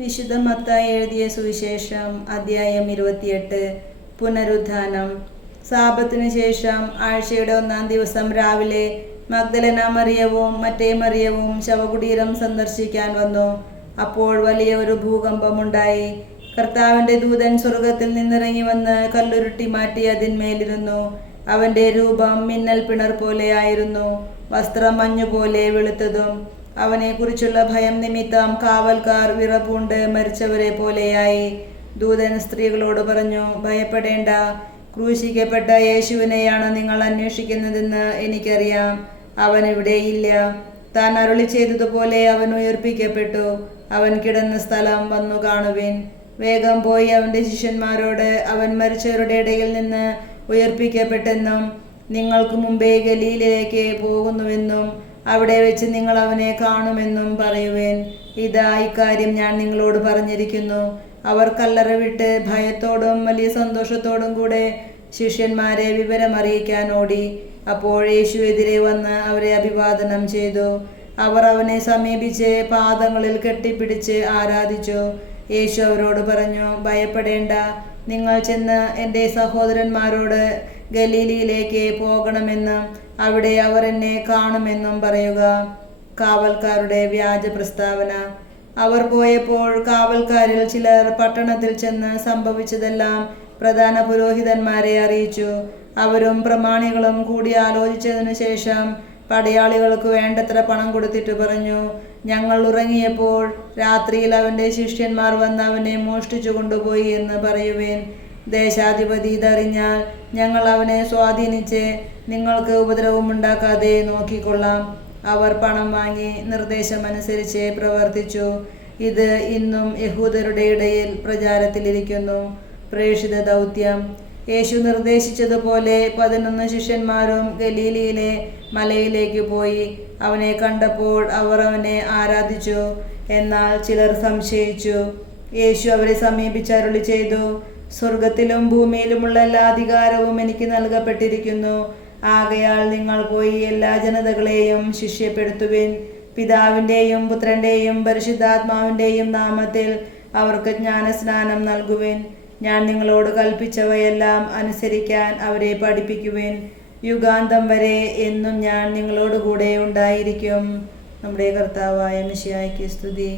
വിശുദ്ധ മത്തായി എഴുതിയ സുവിശേഷം അധ്യായം 28. പുനരുത്ഥാനം. സാബത്തിന് ശേഷം ആഴ്ചയുടെ 1-ാം ദിവസം രാവിലെ മഗ്ദലന മറിയവും മറ്റേ മറിയവും ശവകുടീരം സന്ദർശിക്കാൻ വന്നു. അപ്പോൾ വലിയ ഒരു ഭൂകമ്പമുണ്ടായി. കർത്താവിൻ്റെ ദൂതൻ സ്വർഗത്തിൽ നിന്നിറങ്ങി വന്ന് കല്ലുരുട്ടി മാറ്റി അതിന്മേലിരുന്നു. അവൻ്റെ രൂപം മിന്നൽ പിണർ പോലെ ആയിരുന്നു, വസ്ത്രം മഞ്ഞുപോലെ വെളുത്തതും. അവനെക്കുറിച്ചുള്ള ഭയം നിമിത്തം കാവൽക്കാർ വിറപൂണ്ട് മരിച്ചവരെ പോലെയായി. ദൂതൻ സ്ത്രീകളോട് പറഞ്ഞു, ഭയപ്പെടേണ്ട, ക്രൂശിക്കപ്പെട്ട യേശുവിനെയാണ് നിങ്ങൾ അന്വേഷിക്കുന്നതെന്ന് എനിക്കറിയാം. അവൻ ഇവിടെയില്ല. താൻ അരുളി ചെയ്തതുപോലെ അവൻ ഉയർപ്പിക്കപ്പെട്ടു. അവൻ കിടന്ന സ്ഥലം വന്നു കാണുവിൻ. വേഗം പോയി അവൻ്റെ ശിഷ്യന്മാരോട് അവൻ മരിച്ചവരുടെ ഇടയിൽ നിന്ന് ഉയർപ്പിക്കപ്പെട്ടെന്നും നിങ്ങൾക്ക് മുമ്പേ ഗലീലയിലേക്ക് പോകുന്നുവെന്നും അവിടെ വെച്ച് നിങ്ങൾ അവനെ കാണുമെന്നും പറയുവേൻ. ഇതാ, ഇക്കാര്യം ഞാൻ നിങ്ങളോട് പറഞ്ഞിരിക്കുന്നു. അവർ കല്ലറ വിട്ട് ഭയത്തോടും വലിയ സന്തോഷത്തോടും കൂടെ ശിഷ്യന്മാരെ വിവരമറിയിക്കാൻ ഓടി. അപ്പോൾ യേശു എതിരെ വന്ന് അവരെ അഭിവാദനം ചെയ്തു. അവർ അവനെ സമീപിച്ച് പാദങ്ങളിൽ കെട്ടിപ്പിടിച്ച് ആരാധിച്ചു. യേശു അവരോട് പറഞ്ഞു, ഭയപ്പെടേണ്ട, നിങ്ങൾ ചെന്ന് എൻ്റെ സഹോദരന്മാരോട് ഗലീലയിലേക്ക് പോകണമെന്നും അവിടെ അവർ എന്നെ കാണുമെന്നും പറയുക. കാവൽക്കാരുടെ വ്യാജ പ്രസ്താവന. അവർ പോയപ്പോൾ കാവൽക്കാരിൽ ചിലർ പട്ടണത്തിൽ ചെന്ന് സംഭവിച്ചതെല്ലാം പ്രധാന പുരോഹിതന്മാരെ അറിയിച്ചു. അവരും പ്രമാണികളും കൂടി ആലോചിച്ചതിനു ശേഷം പടയാളികൾക്ക് വേണ്ടത്ര പണം കൊടുത്തിട്ട് പറഞ്ഞു, ഞങ്ങൾ ഉറങ്ങിയപ്പോൾ രാത്രിയിൽ അവൻ്റെ ശിഷ്യന്മാർ വന്ന് അവനെ മോഷ്ടിച്ചു കൊണ്ടുപോയി എന്ന് പറയുവേൻ. ദേശാധിപതി ഇതറിഞ്ഞാൽ ഞങ്ങൾ അവനെ സ്വാധീനിച്ച് നിങ്ങൾക്ക് ഉപദ്രവമുണ്ടാക്കാതെ നോക്കിക്കൊള്ളാം. അവർ പണം വാങ്ങി നിർദ്ദേശമനുസരിച്ച് പ്രവർത്തിച്ചു. ഇത് ഇന്നും യഹൂദരുടെ ഇടയിൽ പ്രചാരത്തിലിരിക്കുന്നു. പ്രേഷിത ദൗത്യം. യേശു നിർദ്ദേശിച്ചതുപോലെ 11 ശിഷ്യന്മാരും ഗലീലയിലെ മലയിലേക്ക് പോയി. അവനെ കണ്ടപ്പോൾ അവർ അവനെ ആരാധിച്ചു. എന്നാൽ ചിലർ സംശയിച്ചു. യേശു അവരെ സമീപിച്ച് അരുളി ചെയ്തു, സ്വർഗത്തിലും ഭൂമിയിലുമുള്ള എല്ലാ അധികാരവും എനിക്ക് നൽകപ്പെട്ടിരിക്കുന്നു. ആകയാൽ നിങ്ങൾ പോയി എല്ലാ ജനതകളെയും ശിഷ്യപ്പെടുത്തുവിൻ. പിതാവിൻ്റെയും പുത്രൻ്റെയും പരിശുദ്ധാത്മാവിൻ്റെയും നാമത്തിൽ അവർക്ക് ജ്ഞാനസ്നാനം നൽകുവിൻ. ഞാൻ നിങ്ങളോട് കൽപ്പിച്ചവയെല്ലാം അനുസരിക്കാൻ അവരെ പഠിപ്പിക്കുവിൻ. യുഗാന്തം വരെ എന്നും ഞാൻ നിങ്ങളോട് കൂടെ ഉണ്ടായിരിക്കും. നമ്മുടെ കർത്താവായ മിശിഹായ്ക്ക് സ്തുതി.